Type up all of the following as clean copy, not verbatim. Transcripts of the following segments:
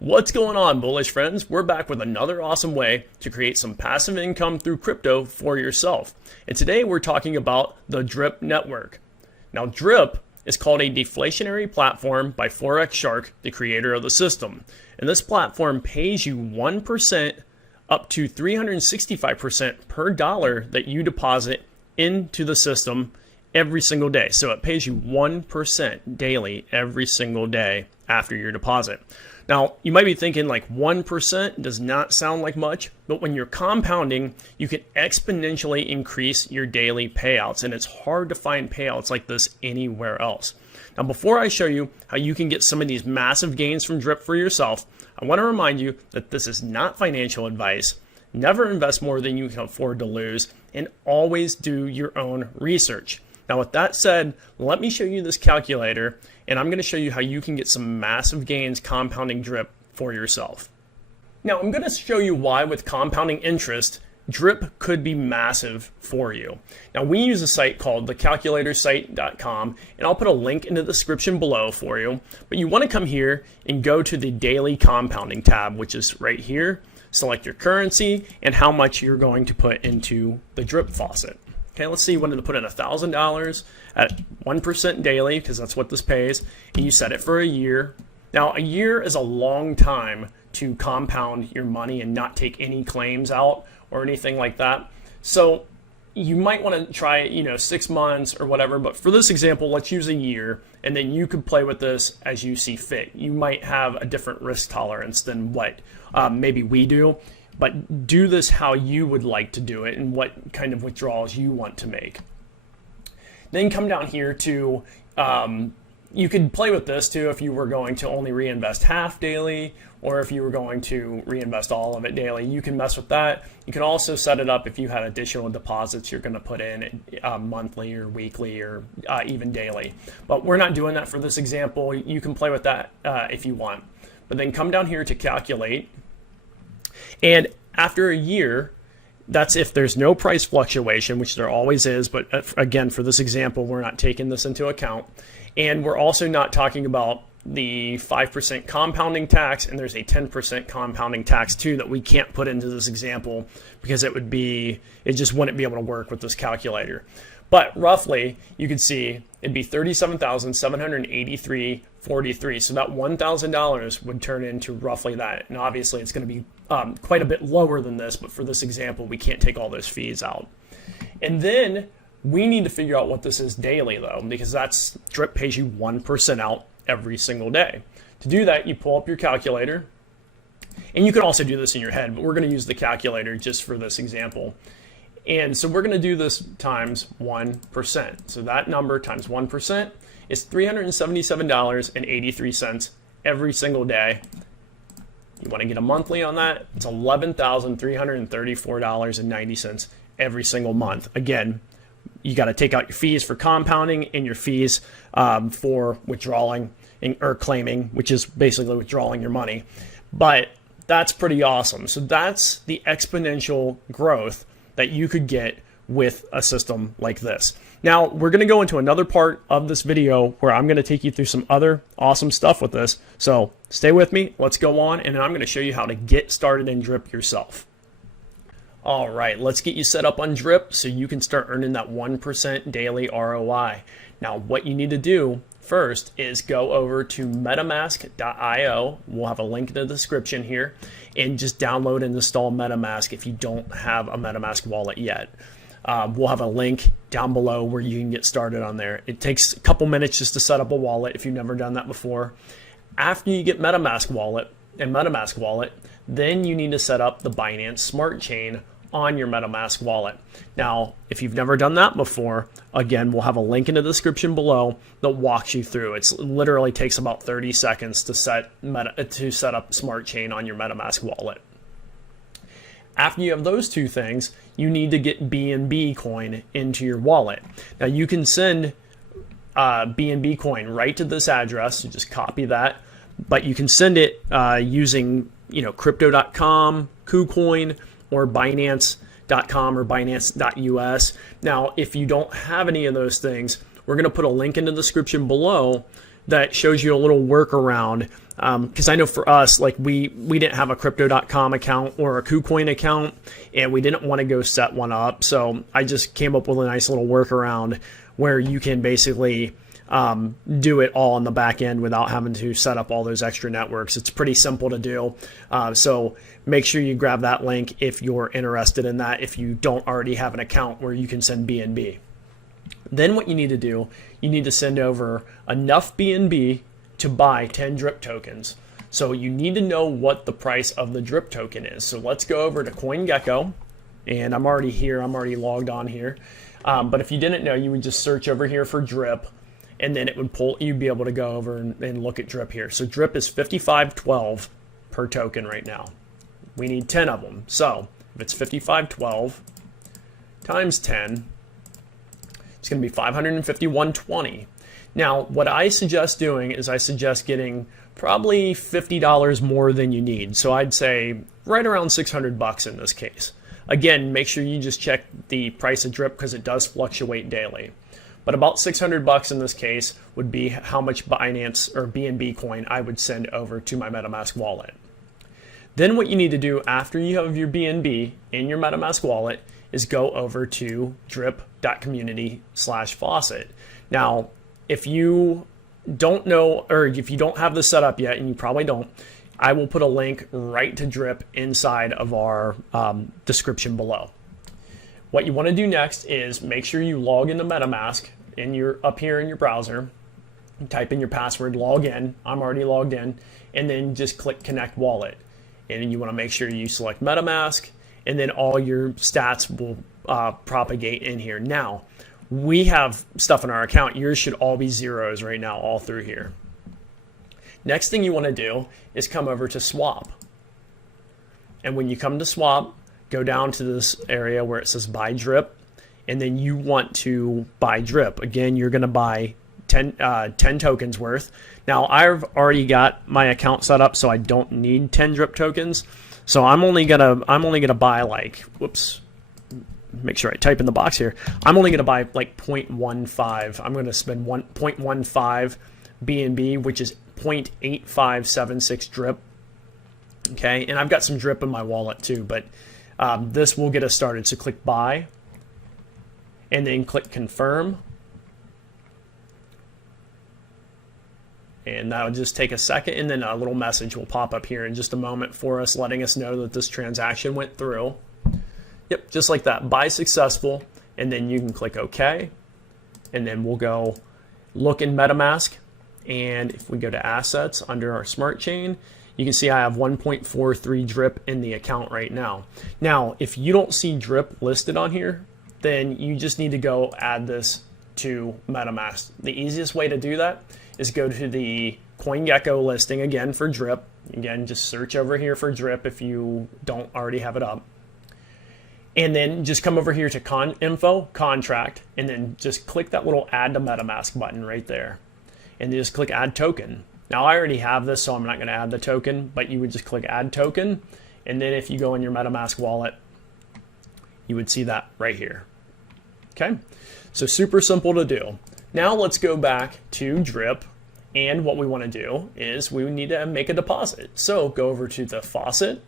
What's going on, bullish friends? We're back with another awesome way to create some passive income through crypto for yourself. And today we're talking about the DRIP network. Now, DRIP is called a deflationary platform by Forex Shark, the creator of the system. And this platform pays you 1% up to 365% per dollar that you deposit into the system every single day. So it pays you 1% daily every single day after your deposit. Now, you might be thinking like 1% does not sound like much, but when you're compounding, you can exponentially increase your daily payouts, and it's hard to find payouts like this anywhere else. Now, before I show you how you can get some of these massive gains from DRIP for yourself, I want to remind you that this is not financial advice. Never invest more than you can afford to lose, and always do your own research. Now, with that said, let me show you this calculator, and I'm going to show you how you can get some massive gains compounding DRIP for yourself. Now, I'm going to show you why with compounding interest, DRIP could be massive for you. Now, we use a site called thecalculatorsite.com, and I'll put a link in the description below for you. But you want to come here and go to the daily compounding tab, which is right here. Select your currency and how much you're going to put into the DRIP faucet. Okay, let's say you wanted to put in $1,000 at 1% daily, because that's what this pays, and you set it for a year. Now, a year is a long time to compound your money and not take any claims out or anything like that. So you might want to try it, 6 months or whatever, but for this example, let's use a year, and then you could play with this as you see fit. You might have a different risk tolerance than what maybe we do. But do this how you would like to do it and what kind of withdrawals you want to make. Then come down here to, you could play with this too if you were going to only reinvest half daily, or if you were going to reinvest all of it daily. You can mess with that. You can also set it up if you had additional deposits you're going to put in monthly or weekly or even daily. But we're not doing that for this example. You can play with that if you want. But then come down here to calculate. And after a year, that's if there's no price fluctuation, which there always is. But again, for this example, we're not taking this into account. And we're also not talking about the 5% compounding tax. And there's a 10% compounding tax too that we can't put into this example because it just wouldn't be able to work with this calculator. But roughly, you could see it'd be $37,783.43. So that $1,000 would turn into roughly that. And obviously, it's going to be quite a bit lower than this. But for this example, we can't take all those fees out. And then we need to figure out what this is daily, though, because that's DRIP pays you 1% out every single day. To do that, you pull up your calculator. And you can also do this in your head, but we're going to use the calculator just for this example. And so we're going to do this times 1%. So that number times 1% is $377.83 every single day. You want to get a monthly on that? It's $11,334.90 every single month. Again, you got to take out your fees for compounding and your fees for withdrawing or claiming, which is basically withdrawing your money. But that's pretty awesome. So that's the exponential growth that you could get with a system like this. Now, we're going to go into another part of this video where I'm going to take you through some other awesome stuff with this. So stay with me. Let's go on, and I'm going to show you how to get started in DRIP yourself. All right, let's get you set up on DRIP so you can start earning that 1% daily ROI. Now, what you need to do first is go over to metamask.io. We'll have a link in the description here, and just download and install MetaMask if you don't have a MetaMask wallet yet. We'll have a link down below where you can get started on there. It takes a couple minutes just to set up a wallet if you've never done that before. After you get MetaMask wallet, then you need to set up the Binance Smart Chain on your MetaMask wallet. Now, if you've never done that before, again, we'll have a link in the description below that walks you through. It literally takes about 30 seconds to set up Smart Chain on your MetaMask wallet. After you have those two things, you need to get BNB coin into your wallet. Now, you can send BNB coin right to this address. So just copy that, but you can send it using crypto.com, KuCoin, or Binance.com or Binance.us. Now, if you don't have any of those things, we're going to put a link in the description below that shows you a little workaround because I know for us, like we didn't have a crypto.com account or a KuCoin account, and we didn't want to go set one up. So I just came up with a nice little workaround where you can basically do it all on the back end without having to set up all those extra networks. It's pretty simple to do. So make sure you grab that link if you're interested in that, if you don't already have an account where you can send BNB. Then what you need to do, you need to send over enough BNB to buy 10 DRIP tokens. So you need to know what the price of the DRIP token is. So let's go over to CoinGecko, and I'm already here, I'm already logged on here. But if you didn't know, you would just search over here for DRIP, and then it would pull, you'd be able to go over and look at DRIP here. So DRIP is 55.12 per token right now. We need 10 of them. So if it's 55.12 times 10, it's going to be 551.20. Now, what I suggest doing is I suggest getting probably $50 more than you need. So I'd say right around $600 in this case. Again, make sure you just check the price of DRIP because it does fluctuate daily. But about $600 in this case would be how much Binance or BNB coin I would send over to my MetaMask wallet. Then what you need to do after you have your BNB in your MetaMask wallet is go over to drip.community/faucet. Now, if you don't know, or if you don't have this set up yet, and you probably don't, I will put a link right to DRIP inside of our description below. What you want to do next is make sure you log into MetaMask up here in your browser, type in your password, log in. I'm already logged in, and then just click Connect Wallet. And you want to make sure you select MetaMask, and then all your stats will propagate in here. Now, we have stuff in our account. Yours should all be zeros right now, all through here. Next thing you want to do is come over to Swap. And when you come to Swap, go down to this area where it says Buy DRIP, and then you want to buy DRIP. Again, you're going to buy 10 tokens worth. Now, I've already got my account set up, so I don't need 10 DRIP tokens. So I'm only gonna buy like, whoops, make sure I type in the box here. I'm only gonna buy like 0.15. I'm gonna spend 1.15 BNB, which is 0.8576 DRIP. Okay, and I've got some DRIP in my wallet too, but this will get us started. So click Buy, and then click Confirm. And that'll just take a second, and then a little message will pop up here in just a moment for us, letting us know that this transaction went through. Yep, just like that. Buy successful, and then you can click OK. And then we'll go look in MetaMask, and if we go to Assets under our Smart Chain, you can see I have 1.43 DRIP in the account right now. Now, if you don't see DRIP listed on here, then you just need to go add this to MetaMask. The easiest way to do that is go to the CoinGecko listing again for DRIP. Again, just search over here for DRIP if you don't already have it up. And then just come over here to Info, Contract, and then just click that little Add to MetaMask button right there. And just click Add Token. Now, I already have this, so I'm not going to add the token, but you would just click Add Token. And then if you go in your MetaMask wallet, you would see that right here. Okay, so super simple to do. Now let's go back to DRIP, and what we want to do is we need to make a deposit. So go over to the faucet,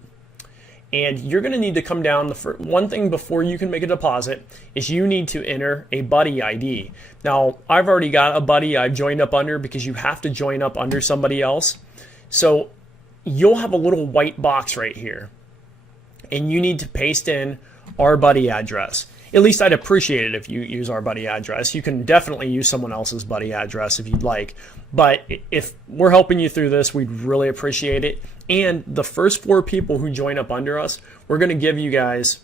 and you're going to need to come down. One thing before you can make a deposit is you need to enter a buddy ID. Now, I've already got a buddy I've joined up under because you have to join up under somebody else. So you'll have a little white box right here, and you need to paste in our buddy address. At least I'd appreciate it if you use our buddy address. You can definitely use someone else's buddy address if you'd like. But if we're helping you through this, we'd really appreciate it. And the first 4 people who join up under us, we're going to give you guys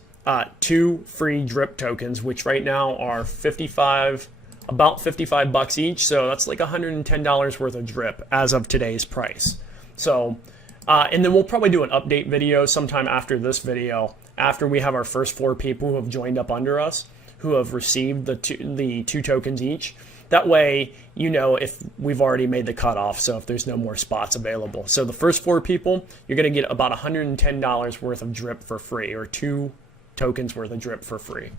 2 free DRIP tokens, which right now are about $55 each. So that's like $110 worth of DRIP as of today's price. So, and then we'll probably do an update video sometime after this video, after we have our first 4 people who have joined up under us, who have received the two tokens each. That way, you know if we've already made the cutoff, so if there's no more spots available. So the first 4 people, you're going to get about $110 worth of DRIP for free, or 2 tokens worth of DRIP for free.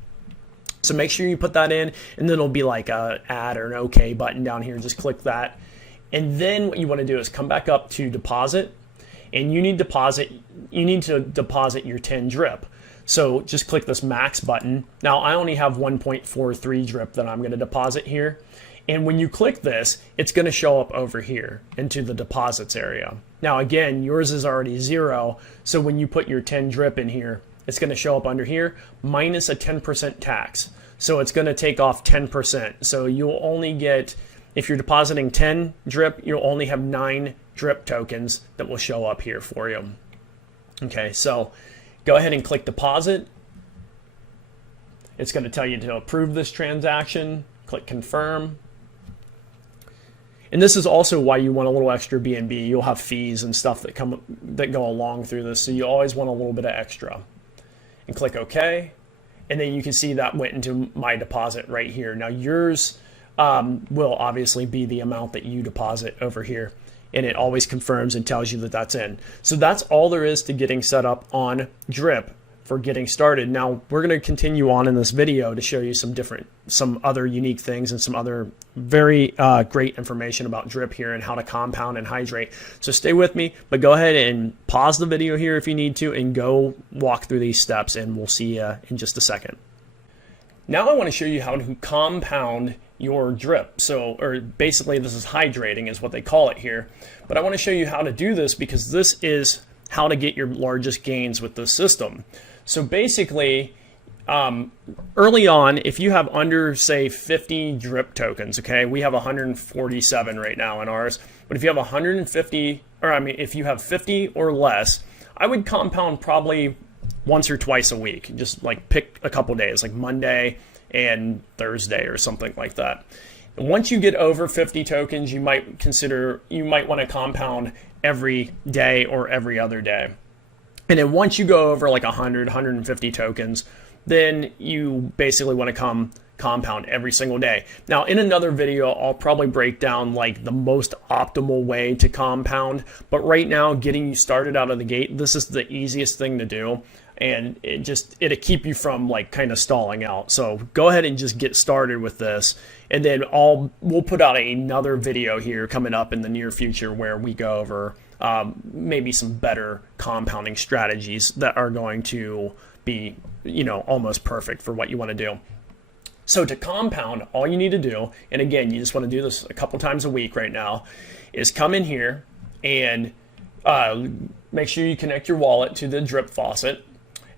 So make sure you put that in, and then it'll be like a add or an OK button down here. Just click that, And then what you want to do is come back up to deposit, and you need to deposit your 10 drip. So just click this max button. Now I only have 1.43 drip that I'm going to deposit here. And when you click this, it's going to show up over here into the deposits area. Now again, yours is already 0. So when you put your 10 drip in here, it's going to show up under here minus a 10% tax. So it's going to take off 10%. So you'll only get, if you're depositing 10 drip, you'll only have 9 drip tokens that will show up here for you. Okay, so go ahead and click deposit. It's going to tell you to approve this transaction. Click confirm. And this is also why you want a little extra BNB. You'll have fees and stuff that go along through this, so you always want a little bit of extra. And click OK. And then you can see that went into my deposit right here. Now yours will obviously be the amount that you deposit over here, and it always confirms and tells you that that's in. So that's all there is to getting set up on Drip for getting started. Now we're going to continue on in this video to show you some other unique things and some other very great information about Drip here and how to compound and hydrate. So stay with me, but go ahead and pause the video here if you need to and go walk through these steps, and we'll see you in just a second. Now I want to show you how to compound your drip. Or basically this is hydrating is what they call it here. But I want to show you how to do this because this is how to get your largest gains with this system. So basically, early on, if you have under, say, 50 drip tokens, okay, we have 147 right now in ours, but if you have 150, if you have 50 or less, I would compound probably once or twice a week. Just like pick a couple days, like Monday and Thursday or something like that. And once you get over 50 tokens, you might want to compound every day or every other day. And then once you go over like 100, 150 tokens, then you basically want to compound every single day. Now in another video, I'll probably break down like the most optimal way to compound. But right now, getting you started out of the gate, this is the easiest thing to do. And it'll keep you from like kind of stalling out. So go ahead and just get started with this. And then we'll put out another video here coming up in the near future where we go over maybe some better compounding strategies that are going to be, almost perfect for what you want to do. So to compound, all you need to do, and again, you just want to do this a couple times a week right now, is come in here and make sure you connect your wallet to the drip faucet.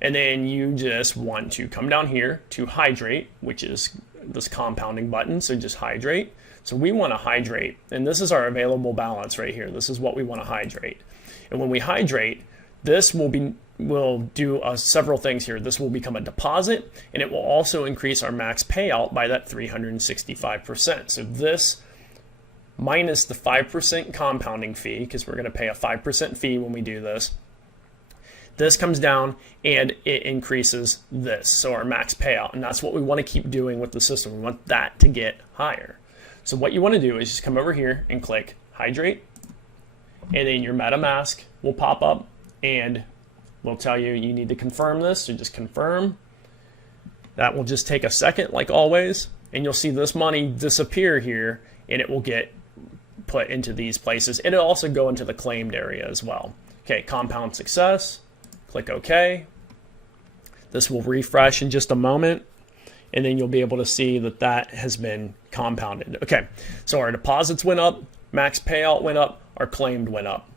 And then you just want to come down here to hydrate, which is this compounding button. So just hydrate. So we want to hydrate, and this is our available balance right here. This is what we want to hydrate. And when we hydrate, this will do several things here. This will become a deposit, and it will also increase our max payout by that 365%. So this minus the 5% compounding fee, because we're going to pay a 5% fee when we do this. This comes down and it increases this, so our max payout, and that's what we want to keep doing with the system. We want that to get higher. So what you want to do is just come over here and click hydrate, and then your MetaMask will pop up and we'll tell you need to confirm this, so just confirm. That will just take a second like always, and you'll see this money disappear here and it will get put into these places, and it'll also go into the claimed area as well. Okay, compound success. Click OK. This will refresh in just a moment, and then you'll be able to see that has been compounded. Okay, so our deposits went up, max payout went up, our claimed went up.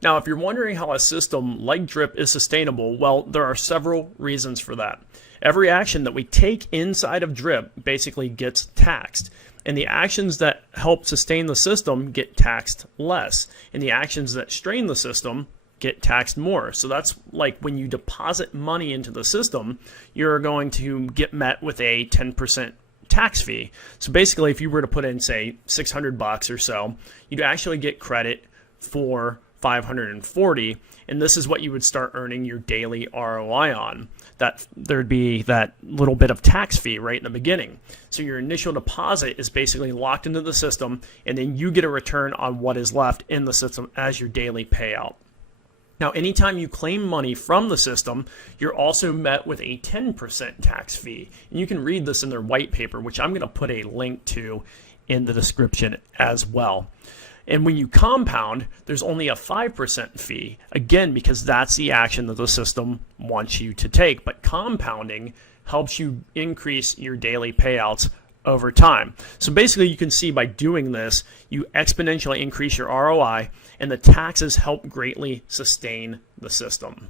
Now, if you're wondering how a system like Drip is sustainable, well, there are several reasons for that. Every action that we take inside of Drip basically gets taxed. And the actions that help sustain the system get taxed less. And the actions that strain the system get taxed more. So that's like when you deposit money into the system, you're going to get met with a 10% tax fee. So basically, if you were to put in, say, $600 or so, you'd actually get credit for $540, and this is what you would start earning your daily ROI on. That there'd be that little bit of tax fee right in the beginning. So your initial deposit is basically locked into the system, and then you get a return on what is left in the system as your daily payout. Now, anytime you claim money from the system, you're also met with a 10% tax fee. And you can read this in their white paper, which I'm going to put a link to in the description as well. And when you compound, there's only a 5% fee, again, because that's the action that the system wants you to take. But compounding helps you increase your daily payouts over time. So basically, you can see by doing this, you exponentially increase your ROI, and the taxes help greatly sustain the system.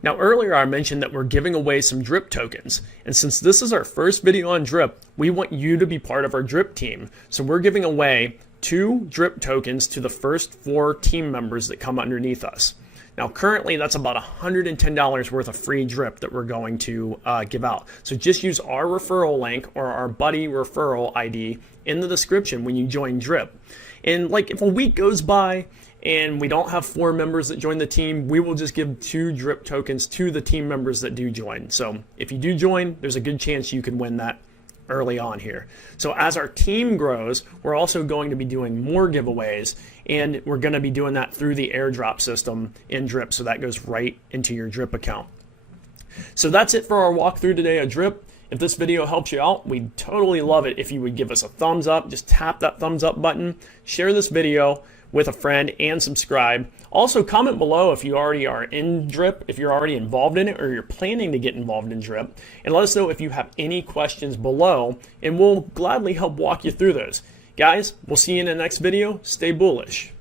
Now, earlier I mentioned that we're giving away some DRIP tokens, and since this is our first video on DRIP, we want you to be part of our DRIP team. So we're giving away 2 DRIP tokens to the first 4 team members that come underneath us. Now, currently, that's about $110 worth of free DRIP that we're going to give out. So just use our referral link or our buddy referral ID in the description when you join DRIP. And like if a week goes by and we don't have 4 members that join the team, we will just give 2 DRIP tokens to the team members that do join. So if you do join, there's a good chance you can win that early on here. So as our team grows, we're also going to be doing more giveaways, and we're going to be doing that through the airdrop system in DRIP, so that goes right into your DRIP account. So that's it for our walkthrough today of DRIP. If this video helps you out, we'd totally love it if you would give us a thumbs up. Just tap that thumbs up button, share this video with a friend, and subscribe. Also, comment below if you already are in DRIP, if you're already involved in it, or you're planning to get involved in DRIP, and let us know if you have any questions below, and we'll gladly help walk you through those. Guys, we'll see you in the next video. Stay bullish.